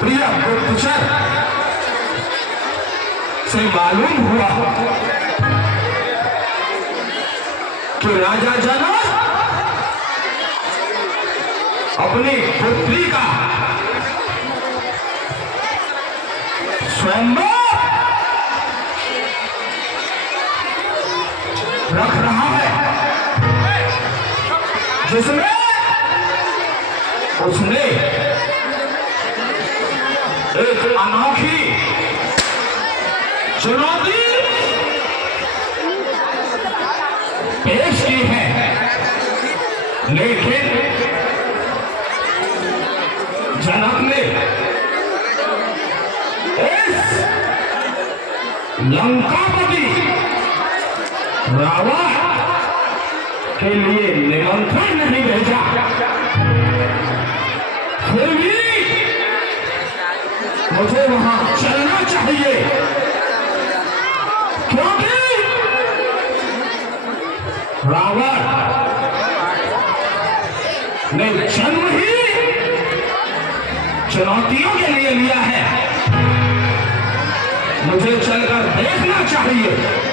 प्रिय गुप्तचर से मालूम हुआ कि राजा जनक अपनी पुत्री का स्वयंवर रख रहा है, जिसमें उसने एक अनोखी चुनौती पेश की है। लेकिन जनक ने इस लंकापति रावण के लिए निमंत्रण नहीं भेजा। फिर भी मुझे वहां चलना चाहिए, क्योंकि रावण ने जन्म ही चुनौतियों के लिए लिया है। मुझे चलकर देखना चाहिए।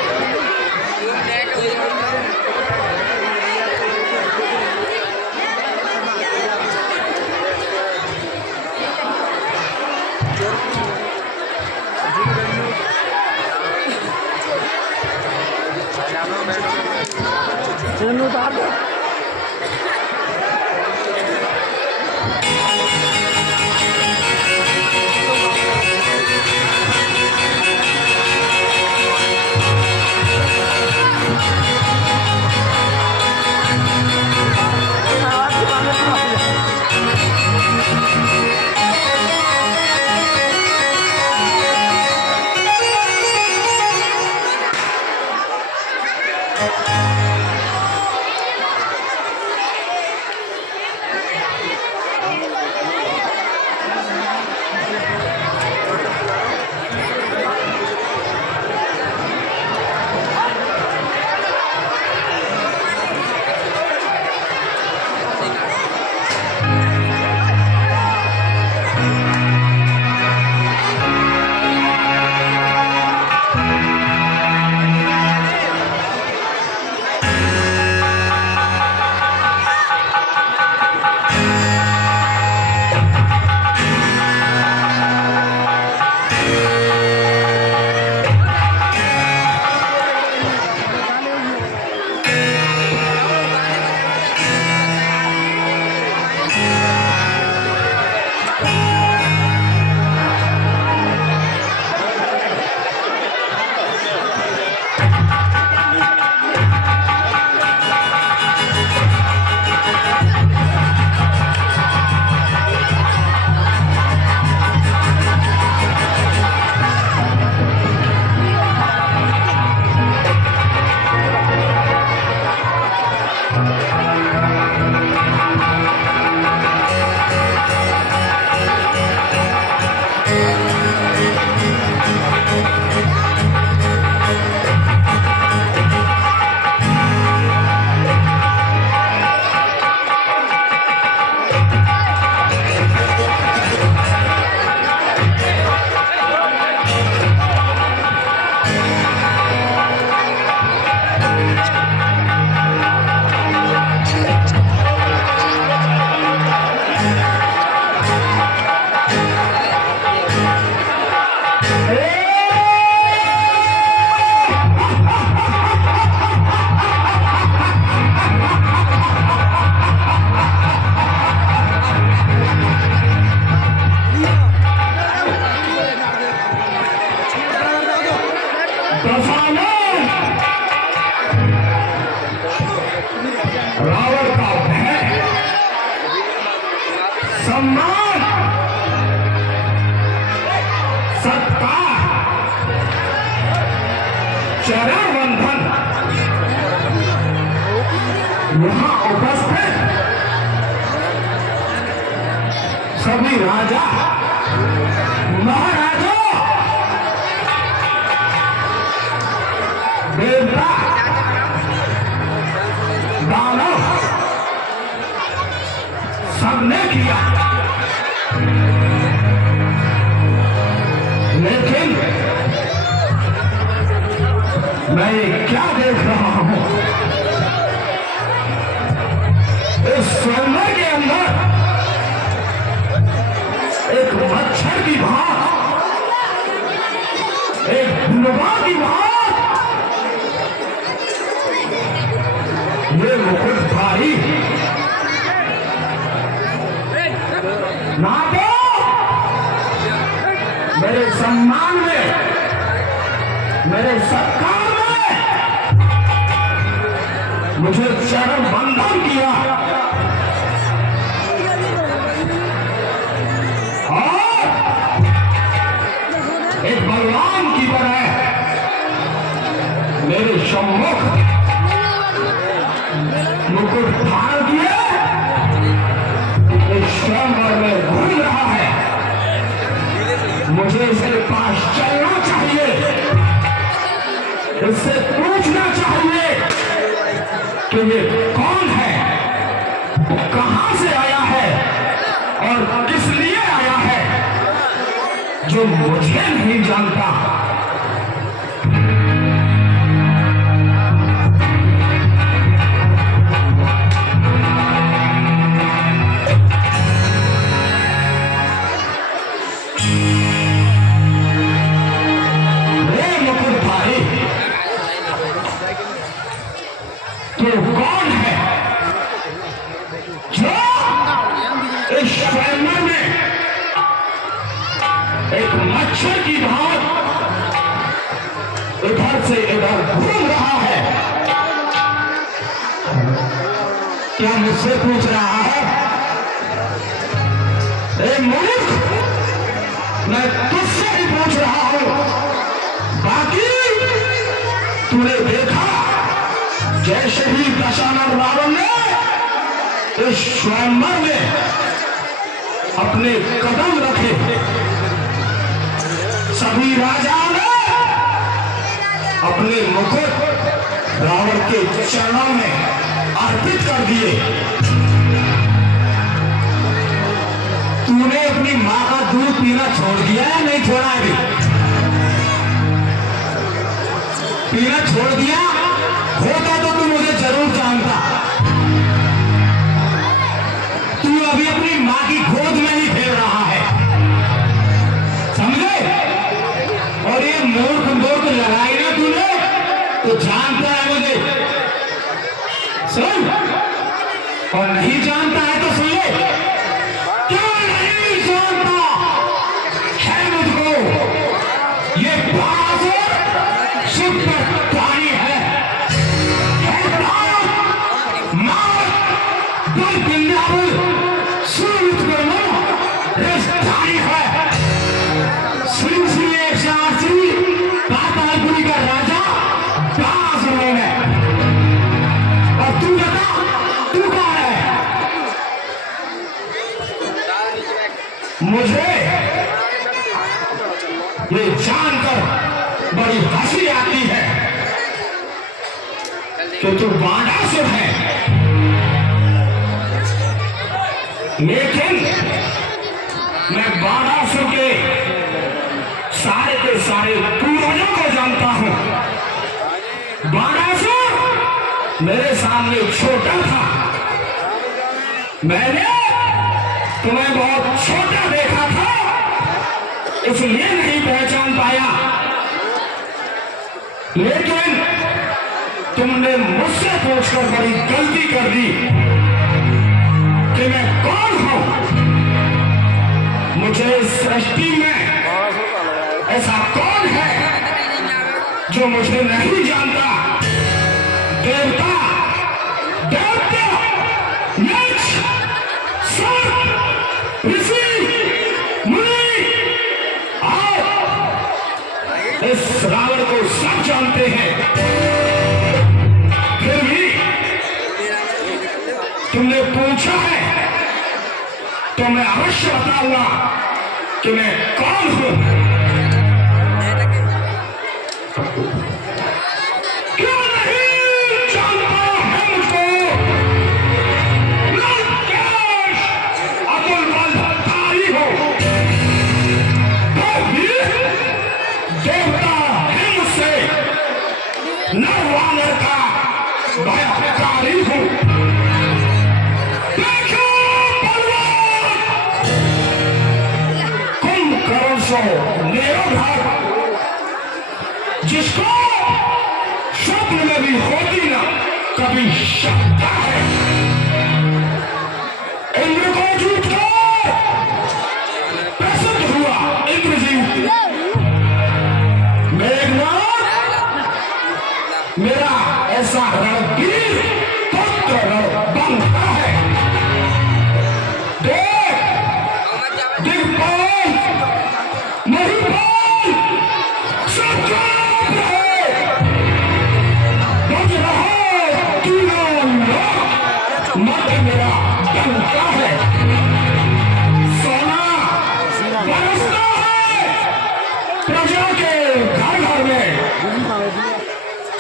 रावण का भय, सम्मान, सत्कार, चरण बंधन यहाँ उपस्थित सभी राजा महाराजों, देवता, दानव सबने किया। मैं क्या देख रहा हूं? इस स्वयंवर के अंदर एक मच्छर की भांति, एक भुलवा की भांति ये मुकुटधारी ना तो मेरे सम्मान में, मेरे सत्कार में मुझे चरण बंधन किया और एक बलवान की तरह मेरे सम्मुख मुकुट धारण किए इस स्वयंवर में घूम रहा है। मुझे इसके पास चलना चाहिए, इससे पूछना चाहिए कि ये कौन है, कहां से आया है और किस लिए आया है, जो मुझे नहीं जानता। तो कौन है जो इस स्वयंवर में एक मच्छर की भांति इधर से इधर घूम रहा है? क्या मुझसे पूछ रहा है? ए मूर्ख, मैं तुझसे ही पूछ रहा हूं। बाकी तूने देखा जैसे ही दशानन रावण ने इस स्वयंवर में अपने कदम रखे, सभी राजाओं ने अपने मुकुट रावण के चरणों में अर्पित कर दिए। तूने अपनी मां का दूध पीना छोड़ दिया या नहीं छोड़ा? अभी पीना छोड़ दिया होता तो तू मुझे जरूर जानता। तू अभी अपनी मां की गोद में ही फेर रहा है, समझे? और ये मूर्ख मूर्ख लगाई ना तूने तो जानता है मुझे, सुन। और नहीं जानता है तो सुन ले। क्यों नहीं जानता है मुझको? ये बहादुर शिवधारी है, पातालपुरी का राजा बासुर है। और तू बता, तू कौन है? मुझे ये जानकर बड़ी हंसी आती है कि तू बाणासुर है, लेकिन मैं बाणासुर के सारे पूर्वजों को जानता हूं। बाणासुर मेरे सामने छोटा था, मैंने तुम्हें बहुत छोटा देखा था, इसलिए नहीं पहचान पाया। लेकिन तुमने मुझसे पूछकर बड़ी गलती कर दी कि मैं कौन हूं। मुझे इस सृष्टि में ऐसा कौन है जो मुझे नहीं जानता? देवता, दैत्य, यक्ष, सर्प, ऋषि, मुनि और इस रावण को सब जानते हैं। फिर भी तुमने पूछा है तो मैं अवश्य बताऊंगा कि मैं कौन हूं। क्यों नहीं जानता है मुझको? लंकेश अतुल बलधारी हो, तो भी देवता है मुझसे न 500 निरोधक जिसको स्वप्न में भी होती ना कभी शक्ता है। इंद्र को जीत कर प्रसिद्ध हुआ इंद्रजीत। मेघनाथ मेरा ऐसा रणवीर पुत्र रणबंका है। देख दिग्पाल महिपाल सब चुप रहे। बज रहो तीनों लोग मत मेरा डंका है। सोना बरसता है प्रजा के घर घर में।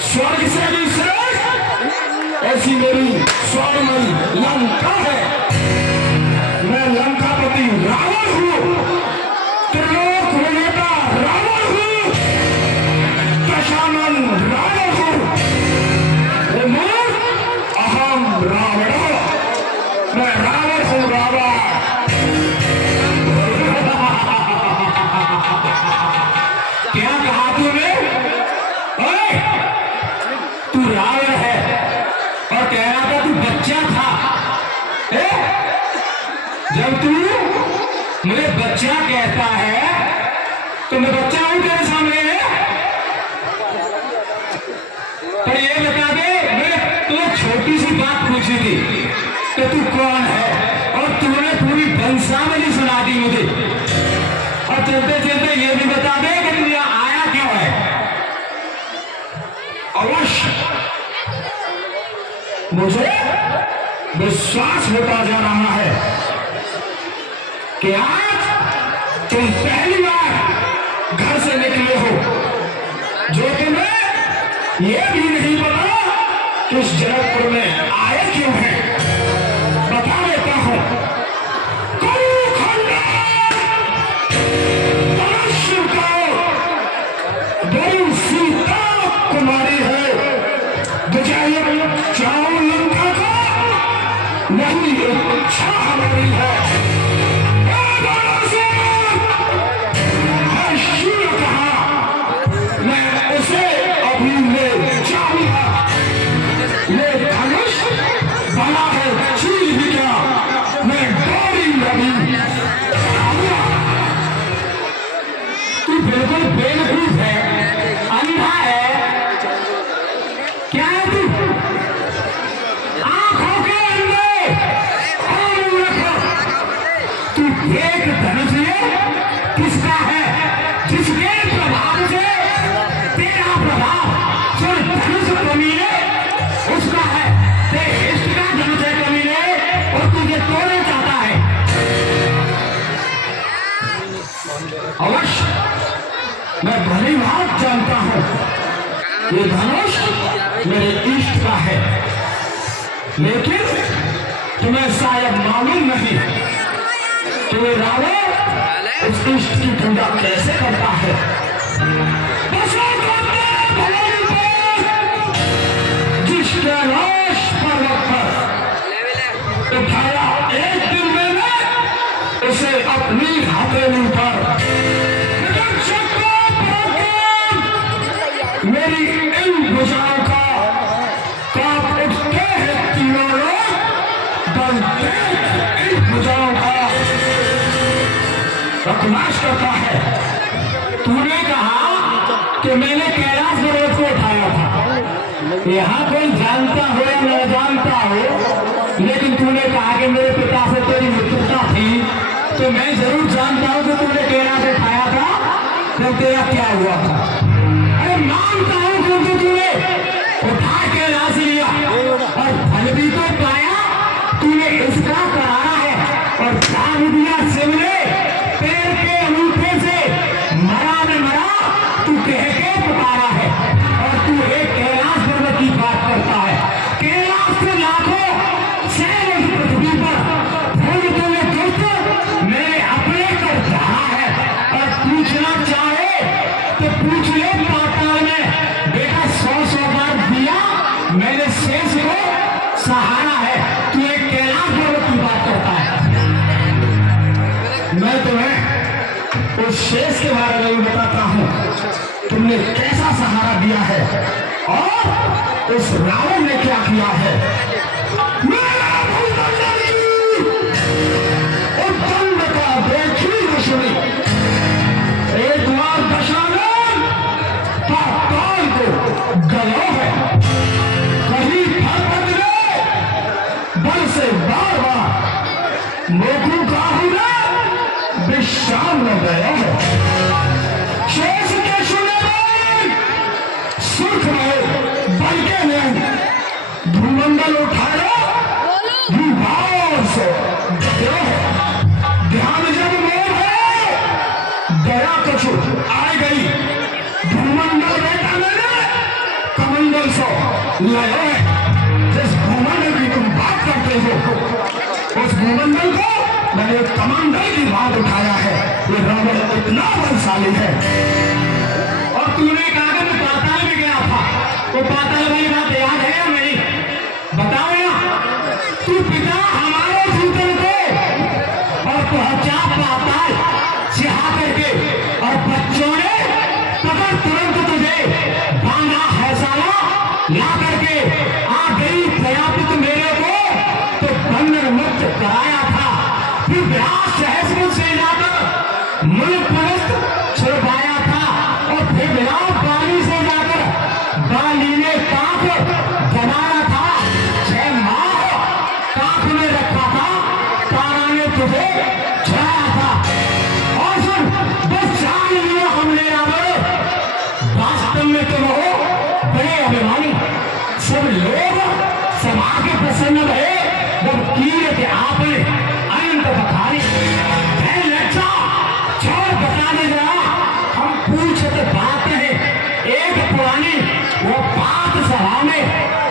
स्वर्ग से भी श्रेष्ठ ऐसी मेरी स्वर्णमयी लंका है। मैं लंकापति रावण हूँ, त्रिलोक विजेता रावण हूँ, दशानन रावण हूँ। हे मूर्ख, अहम रावण, मैं रावण हूँ रावण। क्या कहा तूने? ओए, तू रावण है और कह रहा था तू बच्चा था। जब तू मुझे बच्चा कहता है तो मैं बच्चा हूं तेरे सामने है। पर ये बता दे, मैं तुम्हें छोटी सी बात पूछी थी कि तू कौन है और तूने पूरी वंशावली सुना दी मुझे। और चलते चलते ये भी बता दे कि तू यहाँ आया क्यों है। अवश्य मुझे विश्वास होता जा रहा है कि आज तुम पहली बार घर से निकले हो, जो तुम्हें यह भी नहीं पता कि इस जनकपुर में आए क्यों हैं। बता देता हूं। बड़ी सीता कुमारी है, चारों लंका का वही इच्छा हमारी है। बिल्कुल बेवकूफ है, अंधा है, क्या है तू? आंखों के अंदर तू एक धनुष किसका है? जिसके प्रभाव से तेरा प्रभाव जो धनुष कमीने उसका है। तेरे इष्ट का धनुष है कमीने और तुझे तोड़ना चाहता है। अवश्य मैं भली बात जानता हूं ये धनुष मेरे इष्ट का है, लेकिन तुम्हें शायद मालूम नहीं कि ये रावण उस इष्ट की पूजा कैसे करता है। जिस कैलाश पर्वत पर उठाया एक दिन मैंने उसे अपनी हथेली पर। मेरी इन भुजाओं का कांप उठते हैं तीनों लोग, डरते इन भुजाओं का बकवास करता है। तूने कहा कि मैंने कैलाश पर्वत को उठाया था। यहाँ कोई जानता हो या न जानता हो, लेकिन तूने कहा कि मेरे पिता से तेरी मित्रता थी, तो मैं जरूर जानता हूं कि तूने कैलाश उठाया था तो तेरा क्या हुआ था। मानता हूं क्योंकि तूने उठा के लाश लिया और फल भी तो पाया। तूने इसका करारा है और दाग दिया शिव ने पैर के अंगूठे से। मरा न मरा तू कह के पुकारा है और तू एक कैलाश पर्वत की बात करता है। कैलाश से लाखों शहर इस पृथ्वी पर फूल तूने दुष्ट मेरे अपने कर रहा है। और पूछना चाहे तो पूछ ले उस शेष के बारे में भी बताता हूं, तुमने कैसा सहारा दिया है और उस रावण ने क्या किया है। मेरा उत्तम का देखी दुश्मनी, एक बार दशानन पाताल को गया है, कहीं भगवत ने बल से बार बार मोकू काहू ने विश्राम न गया है। शेष के सुने सुख में बल्कि ने भूमंडल उठाया, से ध्यान जब मोह है, दया कछु आ गई, भूमंडल बेटा मैंने कमंडल सो लया है। जिस भूमंडल की तुम बात करते हो, उस भूमंडल को मैंने कमंडल की बात उठाया है। ये रावण इतना बलशाली है। और तूने कहा कि पाताल में गया था, तो पाताल वाली बात याद है या नहीं? बताओ या तू पिता हमारे जीवन को और पहुंचा पाताल चिहा करके, और बच्चों ने पकड़ तुरंत तुझे बांधा है साला ला करके आ गई प्रयापित मेरे को तो बंधन मुक्त कराया था। फिर व्यास सहस्र से जाकर मुल्क परस्त छुड़वाया था, और फिर विराट बाली से जाकर बाली ने कांख बनाया था। जय मां कांख में रखा था, तारा ने तुझे छुड़ाया था। और सुन, बस जान लिया हमने रावण, वास्तव में तुम हो बड़े अभिमानी। सब लोग सभा के प्रसन्न रहे जब कीर्त के आपने अनंत बखारी। लज्जा छोड़ बता दे जरा, हम पूछते बात है एक पुरानी, वो बात सभा में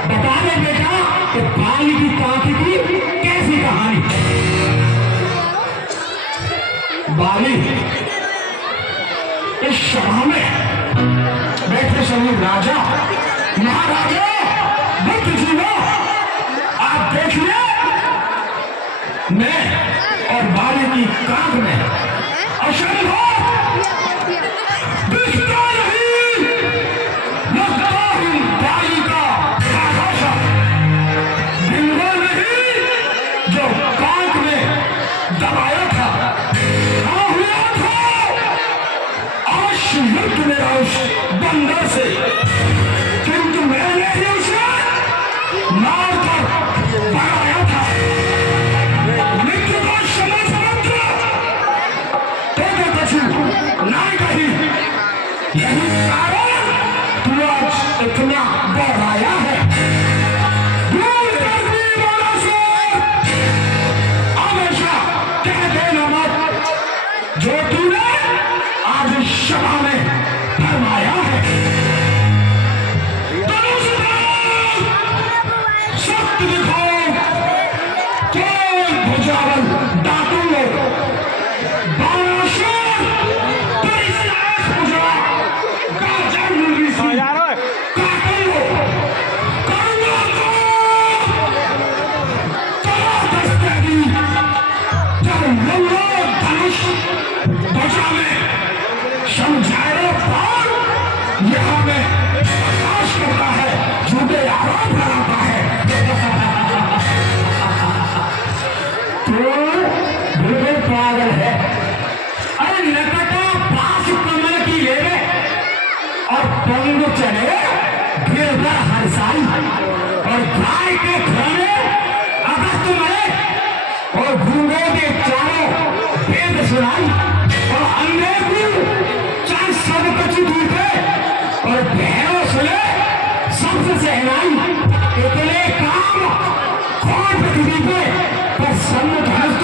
बता दे बेटा कि बाली की कांख की कैसी कहानी। बाली इस सभा में बैठे सभी राजा महाराजा बुद्ध जीवो, आप देखिए मैं और बाली की कांख में असंभव दिखता नहीं, लगता हूं बाली का आकाशा बिंगो नहीं जो कांख में दबाया था। हुआ था अवश्य युद्ध मेरा उस बंदर से, किंतु मैंने ही उसे मारकर भगाया था। मृत्यु का समुद्र तो कछु नहीं कही, यही कारण तू आज इतना बढ़ाया है। दूर करने वाला से हमेशा कह देना मत जो तूने आज इस सभा में फरमाया है। सत्य दिखाओ, कोई भुजावल डाकू लो, बाराशर परिसास भुजा गाजर मुर्गी सी काटू लो, करुणा को कला दस्तगी जब लल्लो धनुष ध्वजा में समझाए पार यहाँ में प्रकाश करता है, झूठे आरोप लगाता है। बिल्कुल पागल है। अरे लकटा पास कमल की लेवे और पंग चले गिरधर हर साल, और गाय के खाने अगस्त मरे, और घूंगों के चारों वेद सुनाई, और अंधे को चार सब कछु टूटे, और भैरों सुने सबसे सहनाई। इतने काम कौन पृथ्वी पे पर सम्मुख हस्त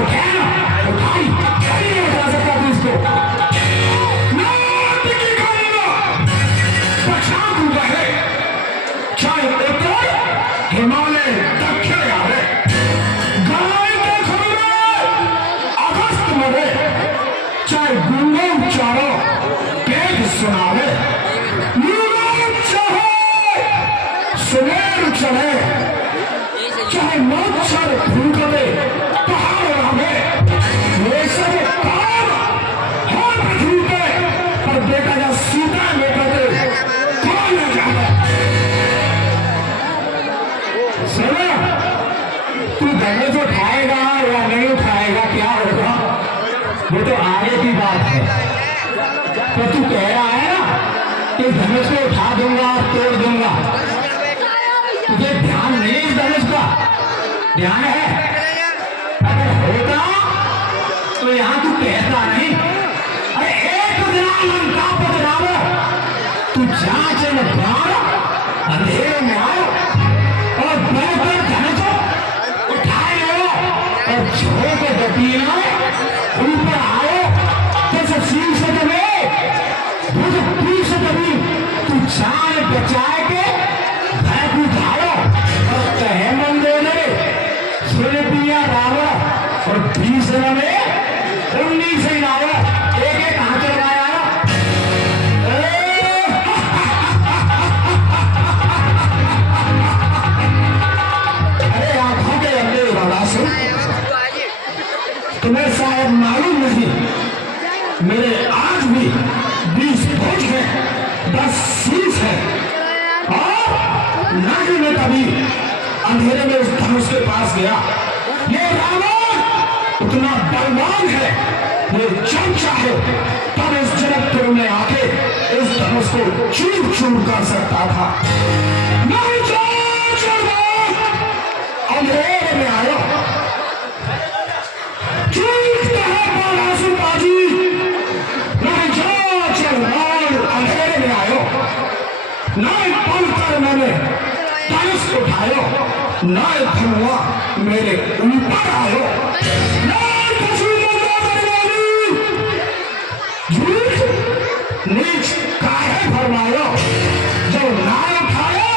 उठाई नहीं उठा सकता तू इसको। चाहे उत्तर हिमालय दक्षिण आवे, गाय के खुले अगस्त मरे, चाहे गुंगों चारों वेद सुनावे, सुमेर चढ़े, चाहे मच्छर भूख दे पहाड़ रामे, ये सब काम धनुष उठाएगा या नहीं उठाएगा, क्या होगा वो तो आगे की बात है। तो तू कह रहा है ना कि धनुष को उठा दूंगा, तोड़ दूंगा, तुझे ध्यान नहीं इस धनुष का? ध्यान है? अगर होता तो यहां तू कहता नहीं। अरे एक दिन लंका पधराव, तू जांच में प्राण अंधेरे में आओ और बड़े धनुष उठाए लो और झोंक गतीना ऊपर आओ। जैसे शीर्ष में भुज पीछ दबी, तू जान बचाए के घर को उठाओ और कहे मंदोदरी सुन पिया रावण और 20 में 19 ही लाओ, एक एक हाथ लगाया। अरे आंखों के अंदर बाबा से तुम्हें शायद मालूम नहीं, मेरे आज भी 20 भुज है, 10 शीश है, और ना कि मैं कभी अंधेरे में उस धनुष के पास गया। ये रावण उतना बलवान है, वो जब चाहे तब इस जनकपुर में आके इस धनुष को चूर चूर कर सकता था। नहीं अंधेरे में आयो, चूकता है बालासुर बाजी। नहीं अंधेरे में आयो, नहीं पलकर मैंने धनुष उठायो, नहीं धनुआ मेरे ऊपर आयो। नीच काहे फरमायो, जब ना उठायो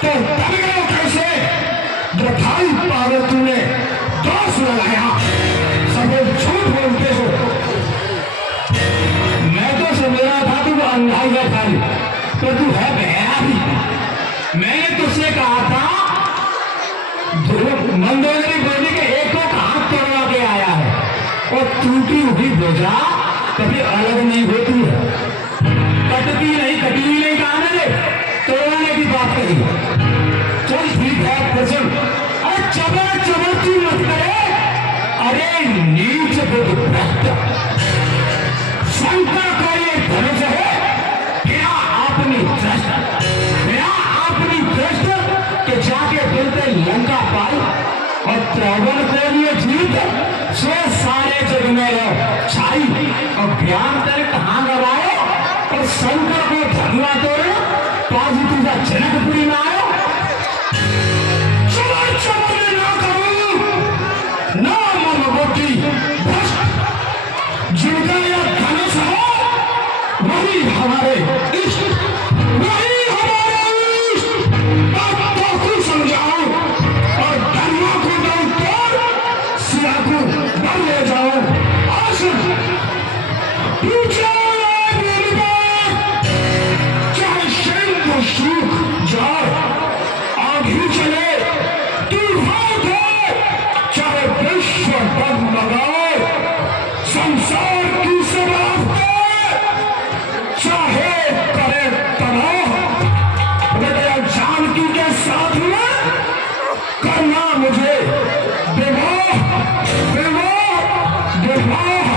तो दब गए कैसे? दिखाई पावे तूने दोष लगाया, सब झूठ बोलते हो। मैं तो समझ रहा था तू अंधाई है खाली, तो तू है बहरा भी। मैंने तुझसे कहा था मंदोदरी बोली के एक को हाथ तोड़वा के आया है, और टूटी हुई बोझा कभी अलग नहीं होती है, कटती नहीं, कटी हुई नहीं। कहा मैंने तोड़वाने की बात कही। चल ठीक है प्रसन्न, और चबर चबर तू मत करे। अरे नीच बुद्ध भ्रष्ट, शंकर का ये धनुष है, क्या अपनी दृष्ट के जाके बोलते लंका पाल और त्रैवन को ये जीत सो सारे जग में छाई और ज्ञान कर कहां गवाए, और शंकर को धनुआ तोड़ो तो आज तुझा जनकपुरी में आयो। चबर चबर ना करूं ना मनोटी भ्रष्ट, जिनका यह धनुष है वही हमारे इष्ट, वही हमारे इष्ट। अब तो कुछ समझाओ और धनुआ को दो तोड़, सिया को बन ले जाओ। आज पीछे चाहे शंख सूख जाए, आग ही चले, तूफान उठे, चाहे विश्व डगमगाए, संसार की समाप्ति चाहे करे तबाह, बेटा जानकी के साथ में करना मुझे विवाह, विवाह, विवाह।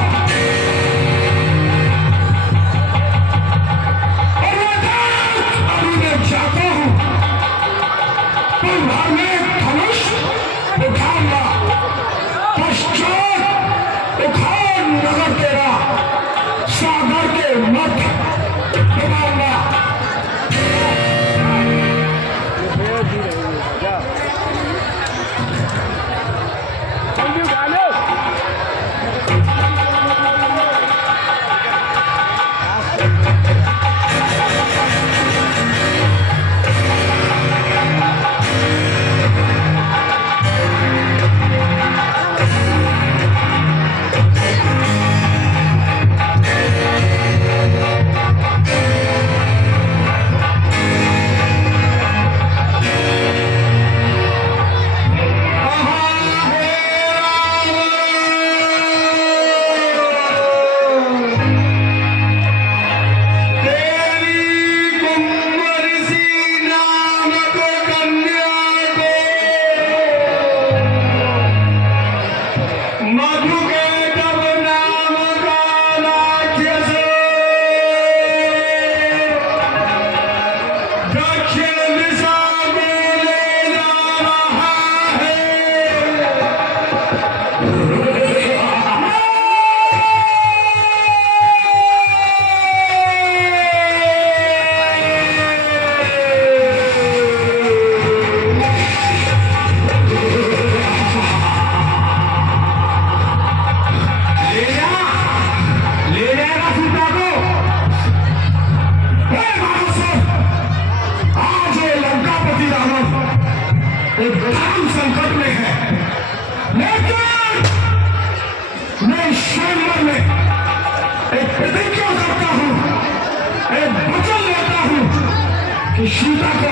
सीता को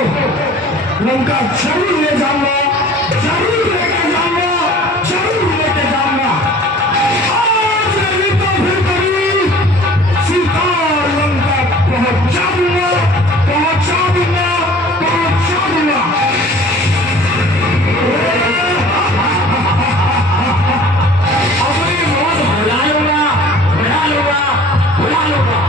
लंका जरूर ले जाऊंगा, जरूर लेके जाऊंगा, जरूर लेके जाऊंगा। आज नहीं तो फिर कभी सीता लंका पहुंचा दूंगा, पहुंचा दूंगा, पहुंचा दूंगा। अपनी मौत भुला लूंगा, भुला लूंगा, भुला लूंगा।